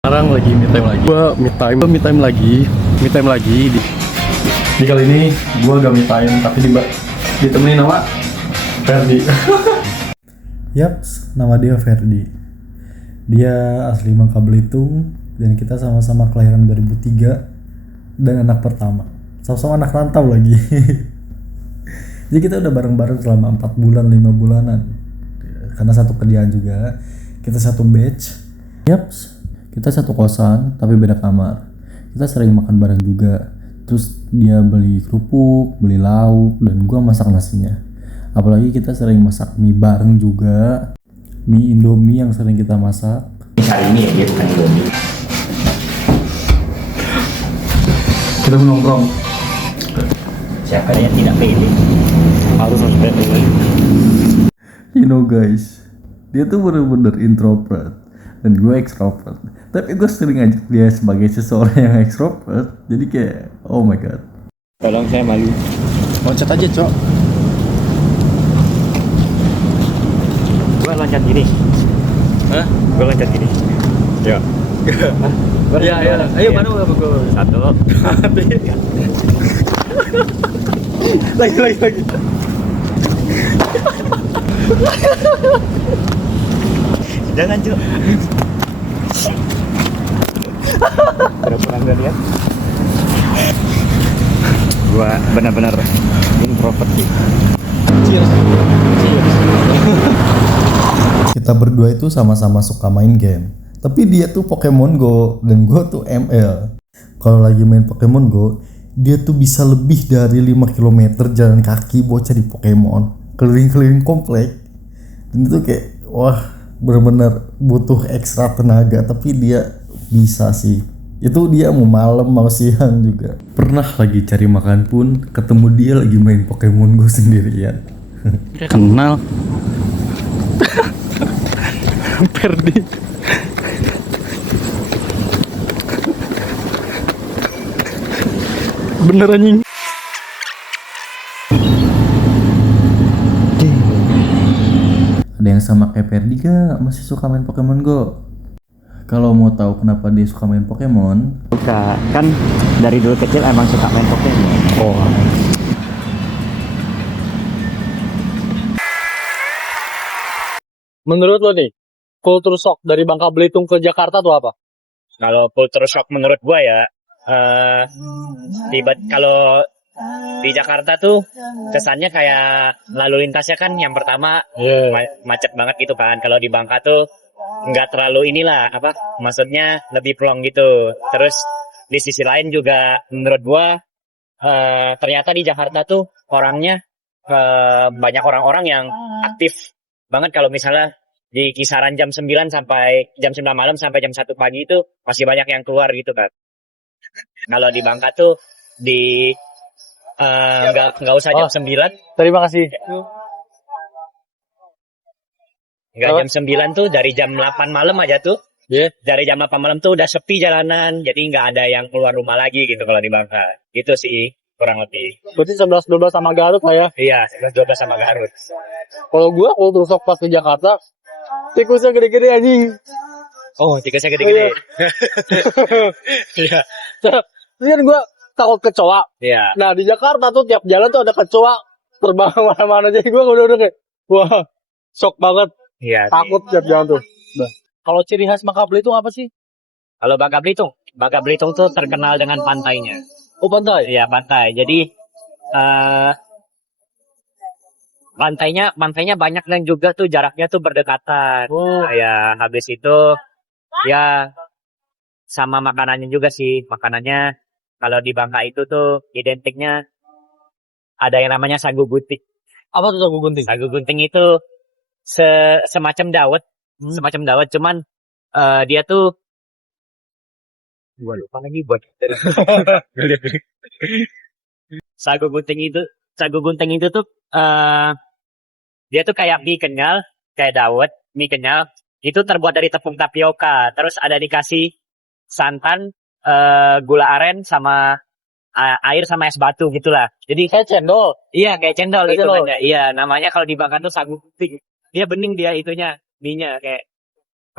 Sekarang lagi me time lagi. Gua me time lagi di kali ini gua gak me time tapi ditemenin sama Ferdi. Yaps, nama dia Ferdi. Dia asli Bangka Belitung dan kita sama-sama kelahiran 2003 dan anak pertama. Sama-sama anak rantau lagi. Jadi kita udah bareng-bareng selama 4 bulan, 5 bulanan. Karena satu kerjaan juga, kita satu batch. Yaps, kita satu kosan tapi beda kamar. Kita sering makan bareng juga. Terus dia beli kerupuk, beli lauk, dan gua masak nasinya. Apalagi kita sering masak mie bareng juga. Mie Indomie yang sering kita masak. Hari ini ya dia bukan Indomie. Kita nongkrong. Siapa yang tidak pede? Harus pede. You know guys, dia tuh bener-bener introvert dan gue extrovert. Tapi gue sering ngajak dia sebagai seseorang yang extrovert. Jadi kayak, oh my god. Tolong saya malu. Loncat aja, Cok. Gua loncat gini. Hah? Gua loncat gini. Ya. Iya. Ayo mana udah gua. Satu. Lagi. Jangan Cuk. Pernah lihat? Gua benar-benar introvert sih. Cheers. Kita berdua itu sama-sama suka main game. Tapi dia tuh Pokemon Go dan gue tuh ML. Kalau lagi main Pokemon Go, dia tuh bisa lebih dari 5 km jalan kaki bocah di Pokemon. Keliling-keliling komplek. Dan itu kayak, wah bener-bener butuh ekstra tenaga. Tapi dia bisa sih. Itu dia mau malam mau siang juga. Pernah lagi cari makan pun ketemu dia lagi main Pokemon Go sendirian. Kenal. Ferdi. Bener anjing. Ada yang sama kayak Ferdi gak? Masih suka main Pokemon Go? Kalau mau tahu kenapa dia suka main Pokemon, Suka kan dari dulu kecil emang suka main Pokemon. Oh. Menurut lo nih, culture shock dari Bangka Belitung ke Jakarta tuh apa? Kalau culture shock menurut gua ya, kalau di Jakarta tuh kesannya kayak lalu lintasnya kan yang pertama macet banget gitu kan. Kalau di Bangka tuh nggak terlalu maksudnya lebih plong gitu. Terus di sisi lain juga menurut gua ternyata di Jakarta tuh orangnya banyak orang-orang yang aktif banget. Kalau misalnya di kisaran jam 9 sampai jam 9 malam sampai jam 1 pagi itu masih banyak yang keluar gitu kan. Kalau di Bangka tuh di nggak usah jam 9. Terima kasih. Nggak jam 9 tuh dari jam 8 malam aja tuh. Yeah. Dari jam 8 malam tuh udah sepi jalanan. Jadi nggak ada yang keluar rumah lagi gitu kalau di Bangka. Gitu sih kurang lebih. Berarti 11-12 sama Garut lah ya. Iya, 11-12 sama Garut. Kalau gua culture shock pas ke Jakarta, tikusnya gede-gede anjing. Oh, tikusnya gede-gede. Iya. Terus kan gua takut kecoa. Iya. Nah di Jakarta tuh tiap jalan tuh ada kecoa terbang kemana-mana. Jadi gue udah kayak, wah, shock banget. Iya. Takut tiap jalan tuh. Nah, kalau ciri khas Bangka Belitung apa sih? Kalau Bangka Belitung tuh terkenal dengan pantainya. Oh pantai. Iya, pantai. Jadi pantainya banyak dan juga tuh jaraknya tuh berdekatan. Oh. Ya, habis itu ya sama makanannya juga sih. Makanannya kalau di Bangka itu tuh identiknya ada yang namanya sagu gunting. Apa tuh sagu gunting? Sagu gunting itu semacam dawet, cuman dia tuh gua lupa lagi buat sagu gunting itu tuh dia tuh kayak mie kenyal, kayak dawet, mie kenyal. Itu terbuat dari tepung tapioka, terus ada dikasih santan, gula aren sama air sama es batu gitulah. Jadi Kayak cendol. iya kayak cendol Kayak itu cendol. kan. Iya, namanya kalau di Bangka tuh sagu gunting. Dia bening dia itunya, mie-nya kayak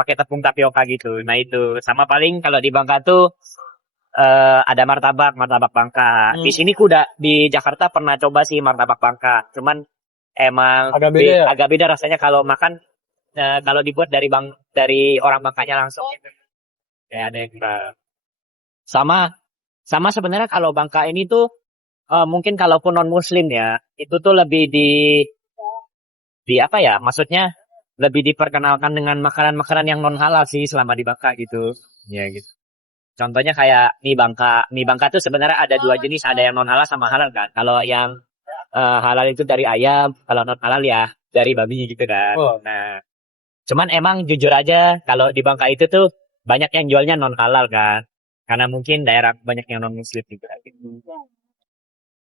pakai tepung tapioka gitu. Nah itu sama paling kalau di Bangka tuh ada martabak Bangka. Di sini ku udah di Jakarta pernah coba sih martabak Bangka. Cuman emang Agak beda ya? agak beda rasanya kalau makan kalau dibuat dari orang Bangkanya langsung gitu. Kayak ada yang sama sama sebenarnya kalau Bangka ini tuh mungkin kalaupun non muslim ya, itu tuh lebih di apa ya? Maksudnya lebih diperkenalkan dengan makanan-makanan yang non halal sih selama di Bangka gitu. Ya gitu. Contohnya kayak mie Bangka. Mie Bangka tuh sebenarnya ada dua jenis, ada yang non halal sama halal kan. Kalau yang halal itu dari ayam, kalau non halal ya dari babi gitu kan. Oh. Nah, cuman emang jujur aja kalau di Bangka itu tuh banyak yang jualnya non halal kan. Karena mungkin daerah banyak yang non muslim juga gitu.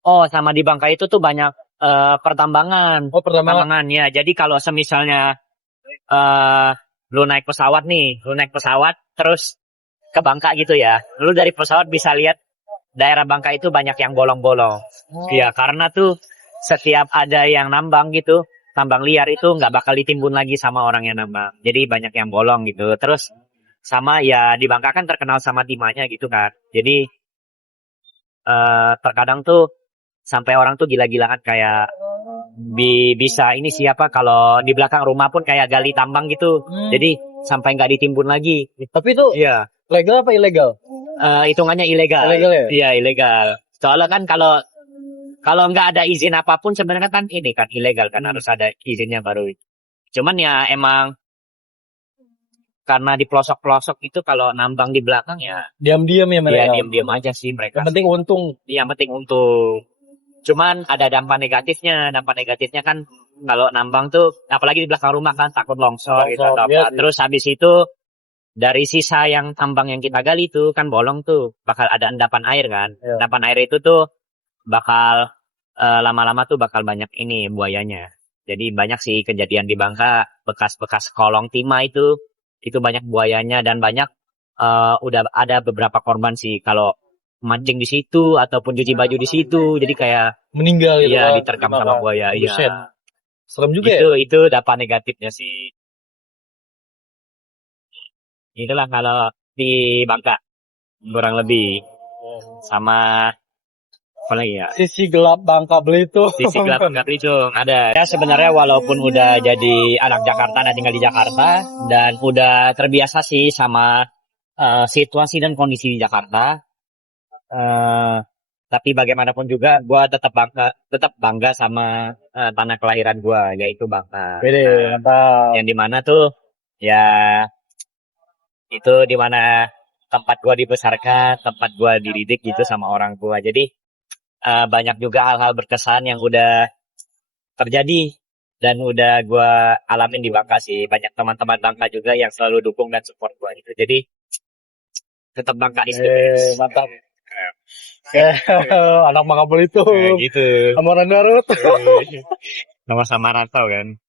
Oh, sama di Bangka itu tuh banyak pertambangan. Oh, pertama. Pertambangan ya. Jadi kalau semisalnya lu naik pesawat terus ke Bangka gitu ya. Lu dari pesawat bisa lihat daerah Bangka itu banyak yang bolong-bolong. Iya, karena tuh setiap ada yang nambang gitu, tambang liar itu nggak bakal ditimbun lagi sama orang yang nambang. Jadi banyak yang bolong gitu. Terus sama ya di Bangka kan terkenal sama timahnya gitu kan. Jadi terkadang tuh sampai orang tuh gila-gilaan kayak bisa ini siapa kalau di belakang rumah pun kayak gali tambang gitu. Jadi sampai nggak ditimbun lagi. Tapi itu Iya. legal apa ilegal? Hitungannya ilegal. Ilegal ya? Iya, ilegal. Soalnya kan kalau nggak ada izin apapun sebenarnya kan ini kan ilegal kan harus ada izinnya baru. Cuman ya emang karena di pelosok-pelosok itu kalau nambang di belakang ya Diam-diam ya dia mereka. diam-diam aja sih mereka. Yang penting untung. Yang penting untung. Cuman ada dampak negatifnya. Dampak negatifnya kan kalau nambang tuh apalagi di belakang rumah kan takut longsor gitu atau iya apa. sih. Terus habis itu dari sisa yang tambang yang kita gali tuh kan bolong tuh bakal ada endapan air kan. Iya. Endapan air itu tuh bakal lama-lama tuh bakal banyak ini buayanya. Jadi banyak sih kejadian di Bangka bekas-bekas kolong timah itu banyak buayanya dan banyak udah ada beberapa korban sih kalau mancing di situ ataupun cuci baju di situ. Jadi kayak Meninggal gitu. ya kan. diterkam Dimakan. sama buaya. Buset. Iya. Serem juga ya? Itu dampak negatifnya sih. Itulah kalau di Bangka kurang lebih sama apa lagi ya? Sisi gelap Bangka Belitung. Sisi gelap Bangka Belitung ada. Ya sebenarnya walaupun udah jadi anak Jakarta dan tinggal di Jakarta dan udah terbiasa sih sama situasi dan kondisi di Jakarta. Tapi bagaimanapun juga gue tetap bangga sama tanah kelahiran gue yaitu Bangka. Bede, mantap. Yang dimana tuh ya itu dimana tempat gua dibesarkan, tempat gua dididik gitu sama orang tua. Jadi banyak juga hal-hal berkesan yang udah terjadi dan udah gua alamin di Bangka sih. Banyak teman-teman Bangka juga yang selalu dukung dan support gua gitu. Jadi tetap Bangka is the best. Mantap. Anak Bangka Belitung. Gitu. Sama orang Garut. Sama-sama rantau kan.